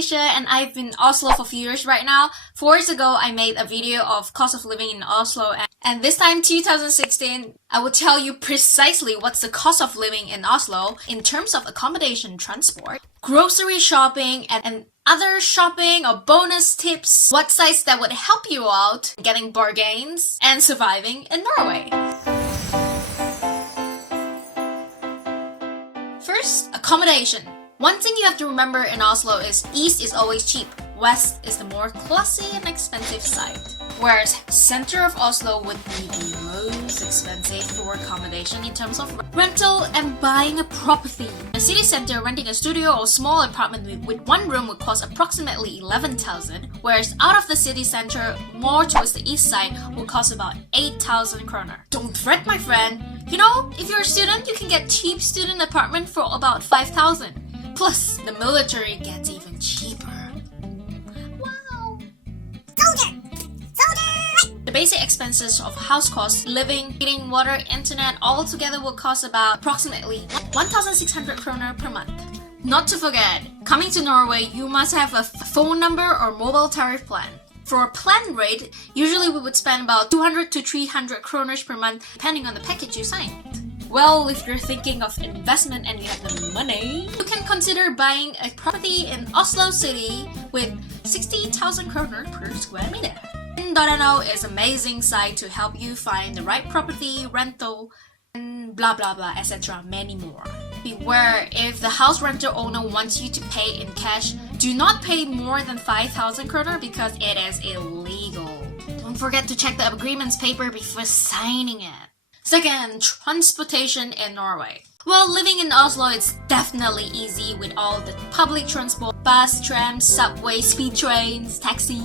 Malaysia and I've been in Oslo for a few years right now. 4 years ago, I made a video of cost of living in Oslo, and this time 2016, I will tell you precisely what's the cost of living in Oslo in terms of accommodation, transport, grocery shopping, and other shopping or bonus tips, what sites that would help you out getting bargains and surviving in Norway. First, accommodation. One thing you have to remember in Oslo is east is always cheap, west is the more classy and expensive side. Whereas center of Oslo would be the most expensive for accommodation in terms of rental and buying a property. In the city center, renting a studio or small apartment with one room would cost approximately 11,000, whereas out of the city center, more towards the east side, would cost about 8,000 kroner. Don't fret, my friend. You know, if you're a student, you can get cheap student apartment for about 5,000. Plus, the military gets even cheaper. Wow! Soldier! The basic expenses of house costs, living, heating, water, internet, all together will cost about approximately 1,600 kroner per month. Not to forget, coming to Norway, you must have a phone number or mobile tariff plan. For a plan rate, usually we would spend about 200 to 300 kroners per month, depending on the package you signed. Well, if you're thinking of investment and you have the money, you can consider buying a property in Oslo City with 60,000 kroner per square meter. Dorano is an amazing site to help you find the right property, rental, and blah blah blah, etc. many more. Beware, if the house renter owner wants you to pay in cash, do not pay more than 5,000 kroner because it is illegal. Don't forget to check the agreement's paper before signing it. Second, transportation in Norway. Well, living in Oslo is definitely easy with all the public transport, bus, trams, subway, speed trains, taxis.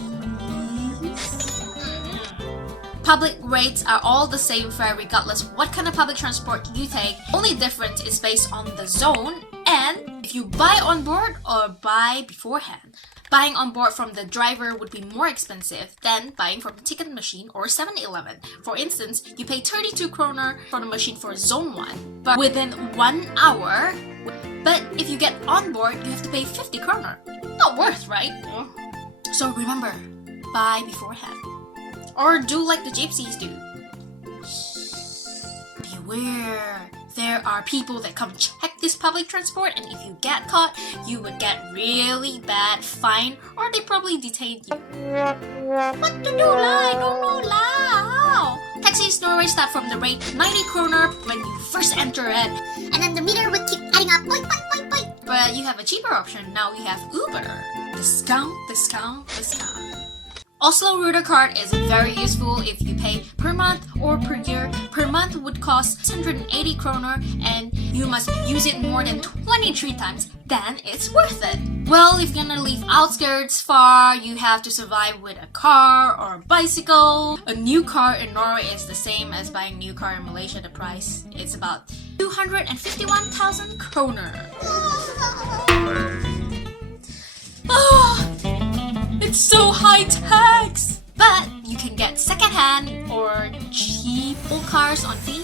Public rates are all the same fare regardless of what kind of public transport you take. Only difference is based on the zone and if you buy on board or buy beforehand. Buying on board from the driver would be more expensive than buying from the ticket machine or 7-Eleven. For instance, you pay 32 kroner for the machine for Zone 1, but within 1 hour. But if you get on board, you have to pay 50 kroner. Not worth, right? So remember, buy beforehand. Or do like the gypsies do. Beware. There are people that come check this public transport, and if you get caught, you would get really bad fine, or they probably detain you. What to do lah? I don't know lah. Taxis Norway start from the rate 90 kroner when you first enter it, and then the meter would keep adding up. Boink, boink, boink, boink. But you have a cheaper option. Now we have Uber. Discount, discount, discount. Oslo Ruter card is very useful if you pay per month or per year. Per month would cost 680 kroner and you must use it more than 23 times, then it's worth it. Well, if you're gonna leave outskirts far, you have to survive with a car or a bicycle. A new car in Norway is the same as buying a new car in Malaysia. The price is about 251,000 kroner. It's so high tax! But you can get second-hand or cheap old cars on Fee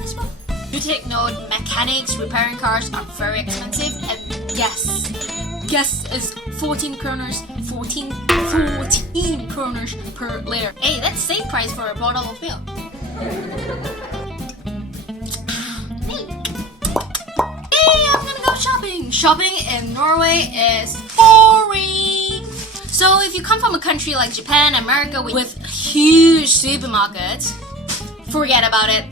as well. Do take note, mechanics repairing cars are very expensive, and yes is 14 kroners, 14 kroners per liter. Hey, that's the same price for a bottle of milk. Hey, I'm gonna go shopping! Shopping in Norway is boring! So if you come from a country like Japan, America with huge supermarkets, forget about it.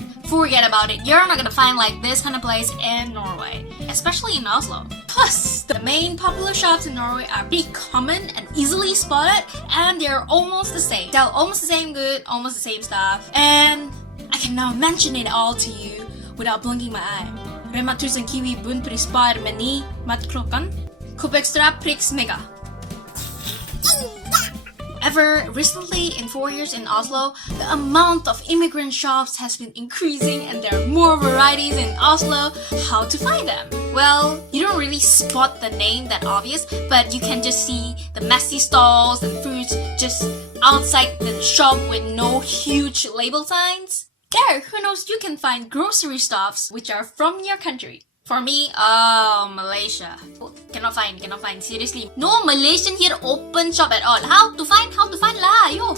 You're not gonna find like this kind of place in Norway, especially in Oslo. Plus, the main popular shops in Norway are pretty common and easily spotted, and they're almost the same. Sell almost the same good, almost the same stuff, and I can now mention it all to you without blinking my eye. Rema 1000 kiwi bunnpris spar meny matklokkan. Coop Extra Prix Mega. Ever recently, in 4 years in Oslo, the amount of immigrant shops has been increasing and there are more varieties in Oslo. How to find them? Well, you don't really spot the name that obvious, but you can just see the messy stalls and fruits just outside the shop with no huge label signs. There, who knows, you can find grocery stuffs which are from your country. For me, Malaysia. Cannot find. Seriously, no Malaysian here open shop at all. How to find lah, yo.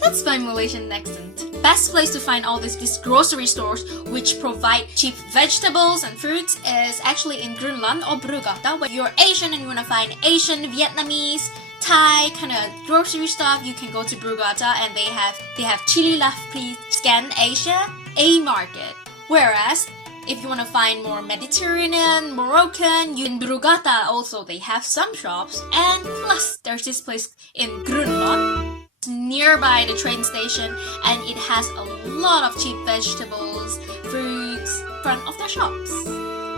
Let's find Malaysian accent. Best place to find all these grocery stores which provide cheap vegetables and fruits is actually in Greenland or Brugata. When you're Asian and you wanna find Asian, Vietnamese, Thai kind of grocery stuff, you can go to Brugata and they have chili love, please scan Asia A market. Whereas if you want to find more Mediterranean, Moroccan, in Brugata also they have some shops. And plus there's this place in Greenland nearby the train station and it has a lot of cheap vegetables, fruits in front of their shops.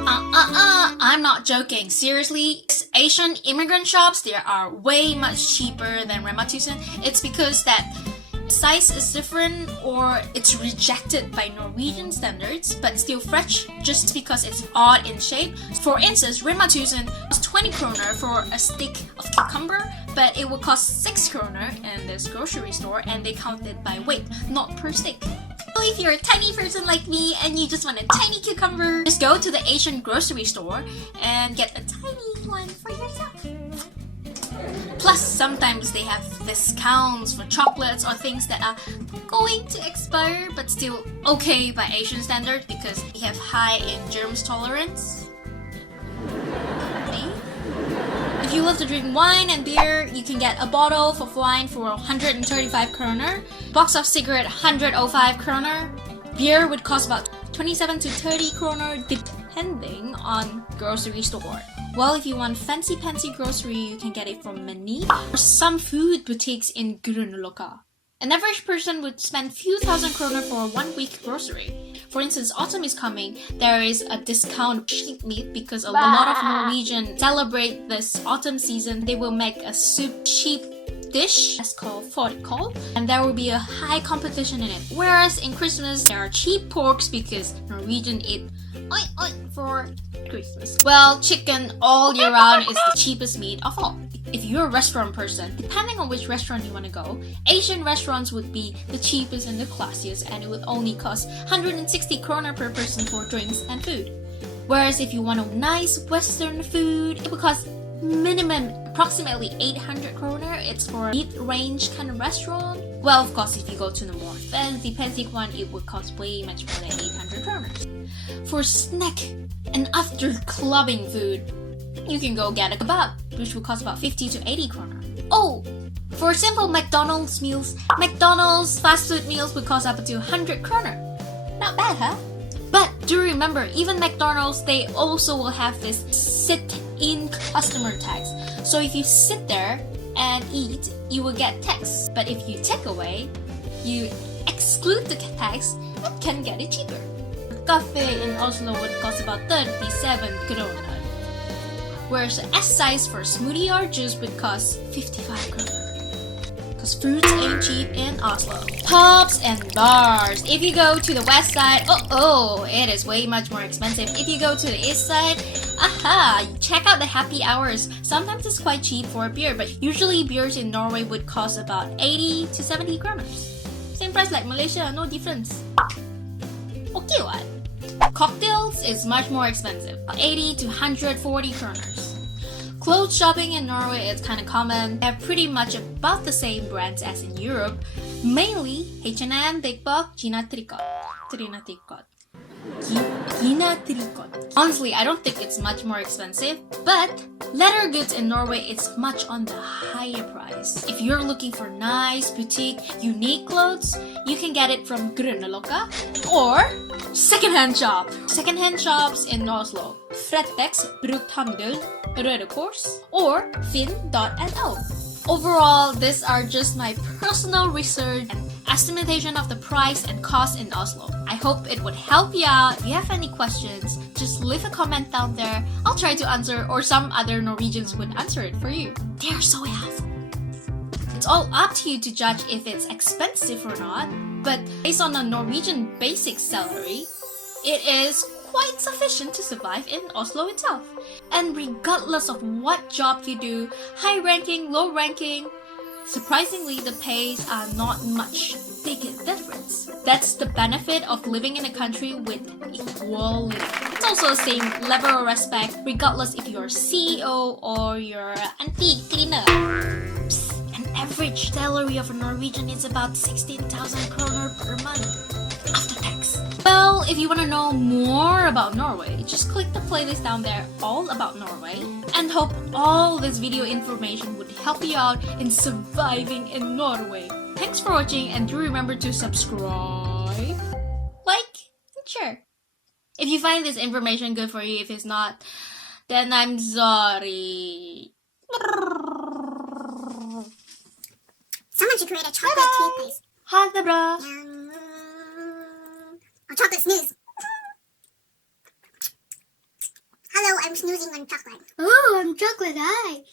I'm not joking. Seriously, Asian immigrant shops, they are way much cheaper than Rema 1000. It's because that size is different or it's rejected by Norwegian standards but still fresh just because it's odd in shape. For instance, Rema 1000 is 20 kroner for a stick of cucumber, but it would cost 6 kroner in this grocery store and they count it by weight, not per stick. So if you're a tiny person like me and you just want a tiny cucumber, just go to the Asian grocery store and get a tiny one for yourself. Plus, sometimes they have discounts for chocolates or things that are going to expire but still okay by Asian standards because we have high in germs tolerance. If you love to drink wine and beer, you can get a bottle of wine for 135 kroner, box of cigarette 105 kroner. Beer would cost about 27 to 30 kroner depending on grocery store. Well, if you want fancy grocery, you can get it from many or some food boutiques in Grünerløkka. An average person would spend few thousand kroner for a 1 week grocery. For instance, autumn is coming. There is a discount sheep meat because a lot of Norwegians celebrate this autumn season. They will make a soup sheep dish that's called fårikål, and there will be a high competition in it. Whereas in Christmas, there are cheap porks because Norwegians eat for Christmas. Well, chicken all year round is the cheapest meat of all. If you're a restaurant person, depending on which restaurant you want to go, Asian restaurants would be the cheapest and the classiest, and it would only cost 160 kroner per person for drinks and food. Whereas if you want a nice Western food, it would cost minimum approximately 800 kroner. It's for a mid-range kind of restaurant. Well, of course, if you go to the more fancy one, it would cost way much more than 800 kroner. For snack and after clubbing food, you can go get a kebab, which will cost about 50 to 80 kroner. Oh, for simple McDonald's meals, McDonald's fast food meals would cost up to 100 kroner. Not bad, huh? But do remember, even McDonald's, they also will have this sit-in customer tax. So if you sit there and eat, you will get tax. But if you take away, you exclude the tax and can get it cheaper. A cafe in Oslo would cost about 37 kroner. Whereas the S size for smoothie or juice would cost 55 kroner. Because fruits ain't cheap in Oslo. Pubs and bars. If you go to the west side, it is way much more expensive. If you go to the east side, check out the happy hours. Sometimes it's quite cheap for a beer, but usually beers in Norway would cost about 80 to 70 kroners. Same price like Malaysia, no difference. Okay, what? Cocktails is much more expensive, 80 to 140 kroners. Clothes shopping in Norway is kind of common. They're pretty much about the same brands as in Europe. Mainly H&M, Big Box, Gina Tricot. Honestly, I don't think it's much more expensive, but leather goods in Norway is much on the higher price. If you're looking for nice, boutique, unique clothes, you can get it from Grünerløkka or secondhand shop. Secondhand shops in Oslo, Fretex, Brukthandel, Røde Kors, or Finn.no. Overall, these are just my personal research and estimation of the price and cost in Oslo. I hope it would help you out. If you have any questions, just leave a comment down there. I'll try to answer, or some other Norwegians would answer it for you. They are so helpful. It's all up to you to judge if it's expensive or not, but based on a Norwegian basic salary, it is quite sufficient to survive in Oslo itself. And regardless of what job you do, high ranking, low ranking, Surprisingly, the pays are not much big difference. That's the benefit of living in a country with equality. It's also the same level of respect regardless if you're CEO or you're auntie cleaner. An average salary of a Norwegian is about 16,000 kroner per month after tax. Well, if you want to know more about Norway, just click the playlist down there, all about Norway, and hope all this video information would help you out in surviving in Norway. Thanks for watching, and do remember to subscribe, like, and share. If you find this information good for you, if it's not, then I'm sorry. Someone should create a chocolate toothpaste. Ha det bra! Or chocolate snooze. Hello, I'm snoozing on chocolate. Oh, I'm chocolate. Hi.